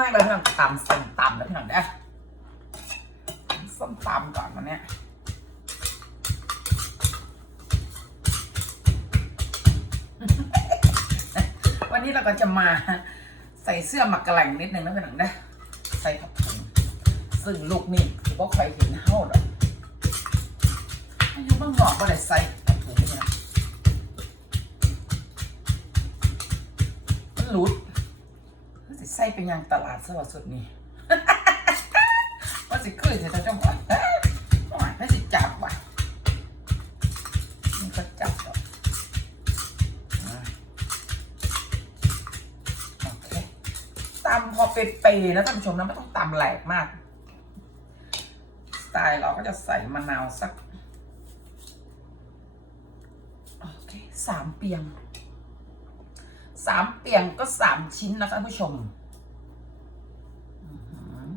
มากเลยพี่น้องตำส้มตำแล้วพี่น้องเด้อส้มตำก่อนวันเนี้ยวันนี้เราก็จะมาใส่เสื้อหมักกระแหล่งนิดนึงนะพี่น้องนะใส่ผักถุงซึ่งลูกนี่ถือว่าใครเห็นเท่าหรอกอายุบ้างบอกว่าได้ใส่ผักถุงนี่นะมันหลุด สิใส่เป็นยางตลาดสวัสดนี่ว่าสิเคยจะจะจังก่อยไม่สิจับว่ะมันก็จับดอกโอเคตำพอเปรย์ๆนะท่านผู้ชมนะไม่ต้องตำแหลกมาก สไตล์เราก็จะใส่มะนาวสักโอเคสามเปียงสามเปียงก็สามชิ้นนะท่านผู้ชมอื้อหือ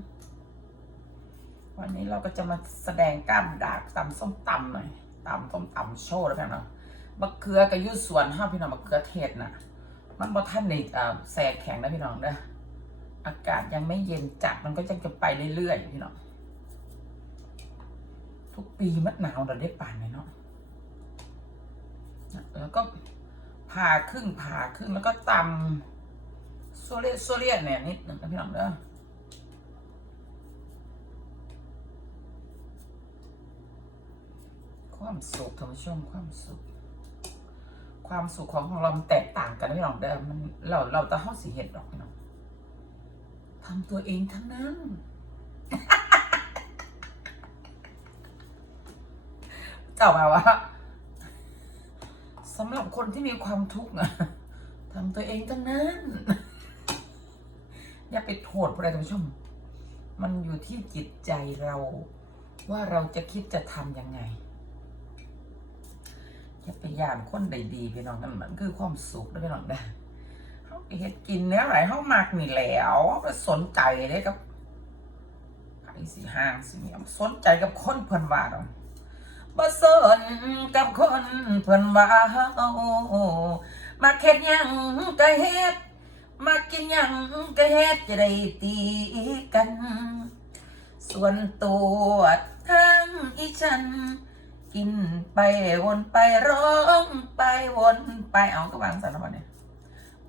วันนี้เราก็จะมาแสดงกล้ามดากตำส้มตำหน่อยตำส้มตำโชว์แล้วพี่น้องมะเขือกับยุสวนห้าพี่น้องมะเขือเทศน่ะ มันบ่ท่านในแสกแข็งนะพี่น้องเด้ออากาศยังไม่เย็นจัดมันก็จะไปเรื่อยๆพี่น้องทุกปีมันหนาวเราได้ป่านเลยเนาะแล้วก็ผ่าครึ่งผ่าครึ่งแล้วก็ตำโซเลียโซเลียนเนี่ยนิดหนึ่งนะพี่น้องเด้อ ความสุขท่านผู้ชมความสุข ความสุขของของเรามันแตกต่างกันนะพี่น้องเด้อมันเราเราจะเข้าสีเห็ดดอกพี่น้องทำตัวเองทั้งนั้นเจ้ามาว่าสำหรับคนที่มีความทุกข์นะทำตัวเองทั้งนั้น อย่าไปโทษอะไรท่านผู้ชม มันอยู่ที่จิตใจเราว่าเราจะคิดจะทำยังไง อย่าไปยานคนใดดีพี่น้องนั่นมันคือความสุขนะพี่น้องนะเขาไปเฮ็ดกินเนื้อไหลเขามักนี่แล้วไปสนใจเลยกับไอ้สีห้างสิเนี่ยสนใจกับคนเพิ่นว่าดอกบ่สนกับคนเพิ่นว่ามาเฮ็ดหยังก็เฮ็ดมากินหยังก็เฮ็ดจะได้ตีกัน ส่วนตัวทั้งอีฉัน กินไปวนไปร้องไปวนไปเอาก็วางสารพัดเนี่ย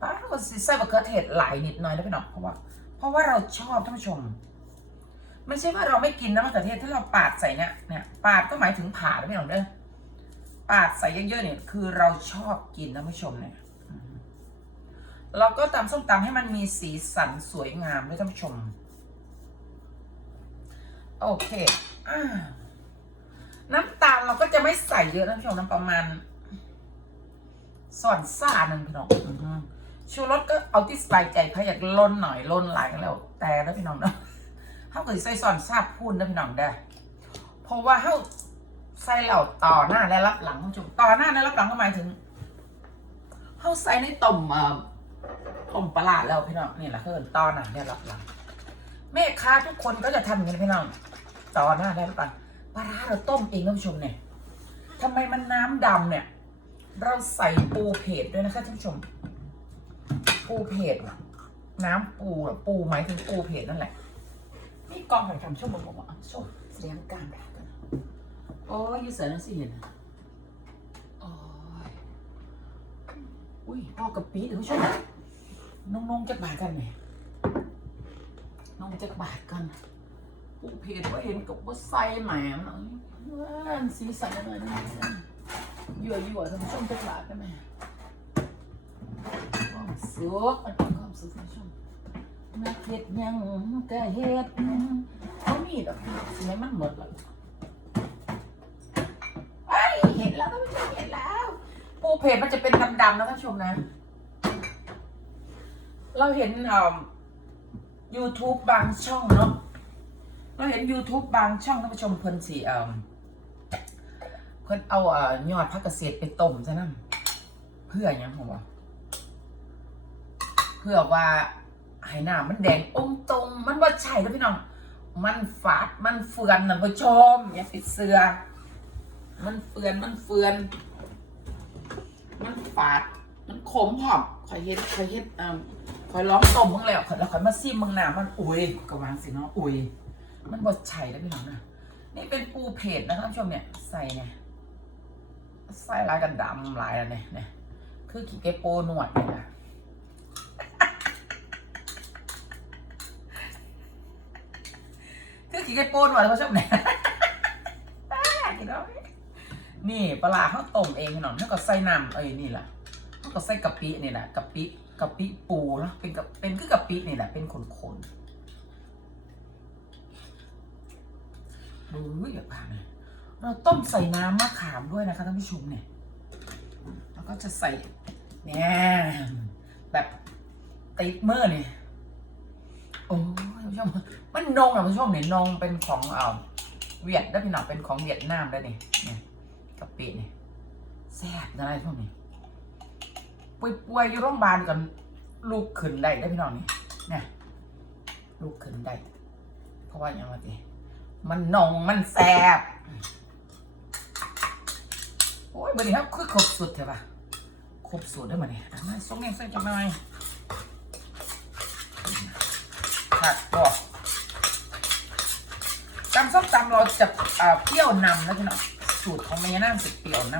ป้าเราใส่มะเขือเทศหลายนิดหน่อยนะพี่น้องเพราะว่า เพราะว่าเราชอบท่านผู้ชม ไม่ใช่ว่าเราไม่กินนะมะเขือเทศถ้าเราปาดใส่เนี่ยเนี่ยปาดก็หมายถึงผ่านะพี่น้องเด้อปาดใส่เยอะๆเนี่ยคือเราชอบกินนะท่านผู้ชมเนี่ยเราก็ตำส้มตำให้มันมีสีสันสวยงามด้วยท่านผู้ชม โอเคอ่า น้ำตาลเราก็จะไม่ใส่เยอะนะพี่น้องน้ำประมาณส่วนซ่าหนึ่งพี่น้องชูรสก็เอาที่สบายใจใครอยากล้นหน่อยล้นหลายกันแล้ว แต่นะพี่น้องเนาะเขาเคยใส่ส่วนซ่าพูนนะพี่น้องได้เพราะว่าเขาใส่เหล่าต่อหน้าและรับหลังท่านผู้ชมต่อหน้าและรับหลังก็หมายถึงเขาใส่ในต้มเอ่อต้มปลาร้าแล้วพี่น้องนี่แหละคือต่อหน้าและรับหลังแม่ค้าทุกคนก็จะทำอย่างนี้พี่น้องต่อหน้าและรับหลัง ปลาร้าเราต้มเองท่านผู้ชมเนี่ยทำไมมันน้ำดำเนี่ย เราใส่ปูเผ็ดด้วยนะคะท่านผู้ชม ปูเผ็ดน่ะน้ำปูน่ะปูหมายถึงปูเผ็ดนั่นแหละนี่กองหอยทำชั่วโมงบอกว่าชมเสียงการด่ากันโอ้ยอยูเสือนั่นสิเห็นน่ะโอ้ยอุ้ยพ่อกะปิท่านผู้ชมน้องๆจะบาดกันไหมน้องจะบาดกัน ปูเพจว่าเห็นกับว่าไส้แหมมหน่อยว้านสีสันอะไรนะยั่วยั่วท่านผู้ชมจะกลาดได้ไหมความสุขมันเป็นความสุขท่านผู้ชมนักเฮ็ดยังก็เฮ็ดเขามีดอกเสียมันหมดแล้วไอเห็นแล้วท่านผู้ชมเห็นแล้ว ปูเพจมันจะเป็นดำๆนะท่านผู้ชมนะ เราเห็นอ่า YouTube บางช่องเนาะ เราเห็น YouTube บางช่องท่านผู้ชมเพิ่นสีเอ่อเพิ่นเอาเอ่อยอดพักเกษไปต้มซะนั่นเพื่อหยังผมว่าเพื่อว่าให้หน้ามันแดงอมตรง มันว่าใช่แล้วพี่น้อง มันฝาด มันเฟือนนะผู้ชม อย่าไปเสือ มันเฟือน มันเฟือน มันฝาด มันขมหอมคอยเฮ็ดคอยเฮ็ดเอ่อคอยร้องต้มมึงแล้วข่อยแล้วข่อยมาซิมมึงหนามันอุ้ยก็วางสิเนาะอุ้ย มันบดไฉแล้วพี่น้องนะนี่เป็นปูเผ็ดนะครับท่านผู้ชมเนี่ยใส่เนี่ยใส่ลายกันดำลายแล้วเนี่ยเนี่ยคือขี้เกโปหนวดเนี่ยนะคือขี้เกโปหนวดท่านผู้ชมเนี่ยกินเอานี่ปลาเขาต้มเองพี่น้องเขาก็ใส่น้ำเอ้ยนี่แหละเขาก็ใส่กะปินี่แหละกะปิกะปิปูเนาะเป็นกับเป็นคือกะปินี่แหละเป็นขนๆ ดูอย่าผ่านเลยเราต้มใส่น้ำมะขามด้วยนะคะท่านผู้ชมเนี่ย แล้วก็จะใส่เนี่ยแบบติดมือเนี่ยโอ้ยท่านผู้ชมมันนงอะท่านผู้ชมเนี่ยนงเป็นของอ่าเวียดได้พี่น้องเป็นของเวียดนามได้นี่เนี่ยกะปินี่ยแซ่บอะไรพวกนี้ป่วยๆอยู่โรงพยาบาลกันลูกขึ้นได้ได้พี่น้องนี่เนี่ยลูกขึ้นได้เพราะว่าอย่างว่าติ มันนองมันแซ่บโอ้ยบันนี้ครับคือครบสุดใช่ปะครบสุดได้มาเนี่ยมาส่งเองใส่จังหน่อยผักบอกตำส้มตำเราจะเอ่อเปรี้ยวนำนะพี่น้องสูตรของแม่ย่านางสิเปรี้ยวน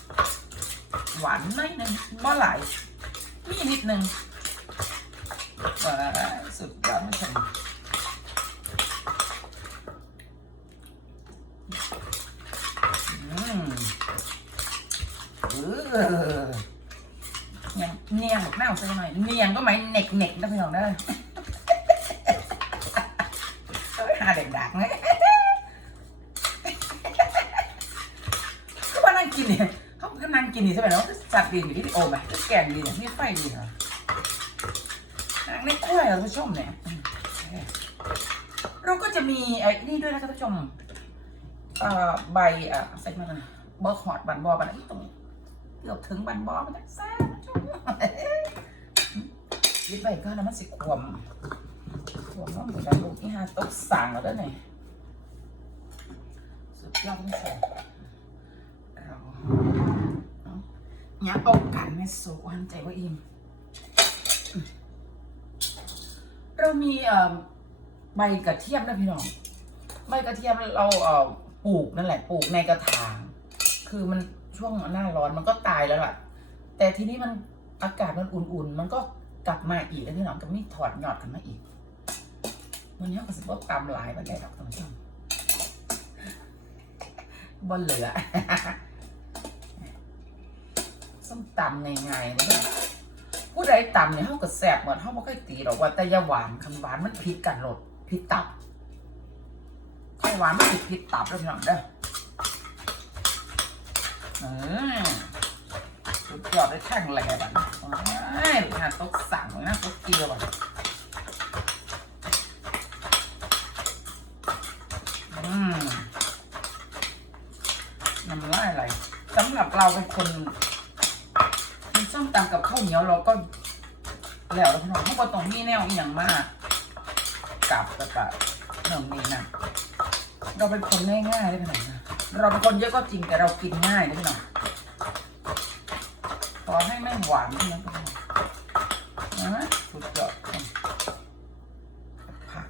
ำหวานน้อยหนึงบ่หลายมีนิดนึงว้ายสุดยอดไม่ใช่อืมเออเนียงเนียงหน้าใส่หน่อ ยเนียงก็หมายเน็กเน็กนะพี่น้องได้อหาเด็กดักไหมก็มานั่งกินเนี่ยเขาก็นั่งกินนี่ใช่ไหมเนาะจัดดีอยู่ที่โอไหมแกงดีเนี่ยมีไฟดีเหรอนั่งในกล้วยเหรอท่านผู้ชมเนี่ยเราก็จะมีไอ้นี่ด้วยนะครับท่านผู้ชมเอ่อใบเอ่อใส่มานะบอขอดบันบอบันนี้ตรงเกือบถึงบันบอมันจะแซ่บท่านผู้ชม ยึดใบก็น้ำมันสิควมหัวน้องเหมือนกันลูกนี่ฮะตกสั่งแล้วด้วยนี่สุดยอดที่สุดเราเอาอย่าเอากันในสุวรรณใจว่าอิ่มเรามีอ่อใบกระเทียมนะพี่น้อง ใบกระเทียมเราเปลูกนั่นแหละปลูกในกระถาง คือมันช่วงหน้าร้อนมันก็ตายแล้วล่ะ แต่ทีนี้มันอากาศมันอุ่นๆ มันก็ กลับมาอีกแล้วพี่น้องก็ไมีถอดหยอดกันมาอีกมันนี้ก็สิบ่ตำหลายมันได้ดอกท่านผู้ชมบ่เหลือส้มตำง่ายๆเลยผู้ใดตำเนี่ยเขาก็แสบเหมือนเขาไม่ค่อยตีหรอกว่าแต่ยาหวานคันหวานมันผิดกันหลดผิดตับถ้าหวานมันผิดผิดตับแล้วพี่น้องเด้อเออ สุดยอดได้แท่งแหลบันี้อ้ยหาตกสั่งนะตกเกลียวบัดอืมน้ำลายไหลสำหรับเราเป็นคนกินส้มตำกับข้าวเหนียวเราก็แล้วแล้วพี่น้องเพราะว่าตรงนี้แนวอย่างมากกับกับกับหนึ่งนี้นะเราเป็นคนง่ายๆได้ขนาดนะเราเป็นคนเยอะก็จริงแต่เรากินง่ายนะพี่น้อง ขอให้ไม่หวานน้องนะสุดยอดผัก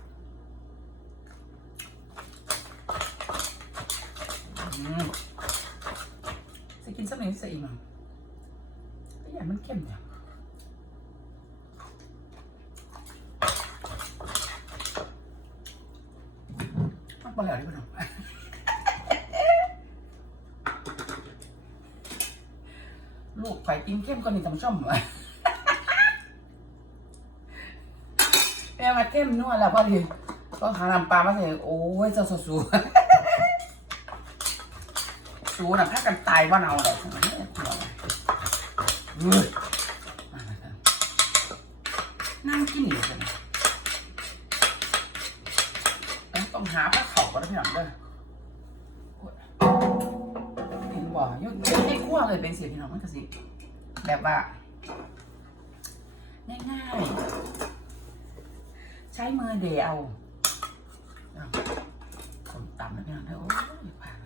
จะกินสักหน่อยสิอีกมั้งก็อย่างมันเข้มเนี่ยมันเปล่าหรือเปล่า ไข่กินเข้มก็นี่จำช่อมวะแม่มาเข้มนวดแล้วพอดีก็หาน้ำปลามาใส่โอ้ยเจ้าสูสูน่ะถ้ากันตายว่าเอาเลยนั่งกินอยู่กันต้องหาพระเขาก็ได้พี่หลังเด้อเห็นบ่ยุ่งไม่คั่วเลยเป็นเสียพี่น้องมันก็สิ แบบว่า ง่ายๆ ใช้มือเดียวเอาคนตำนะพี่น้องเด้โอ้ย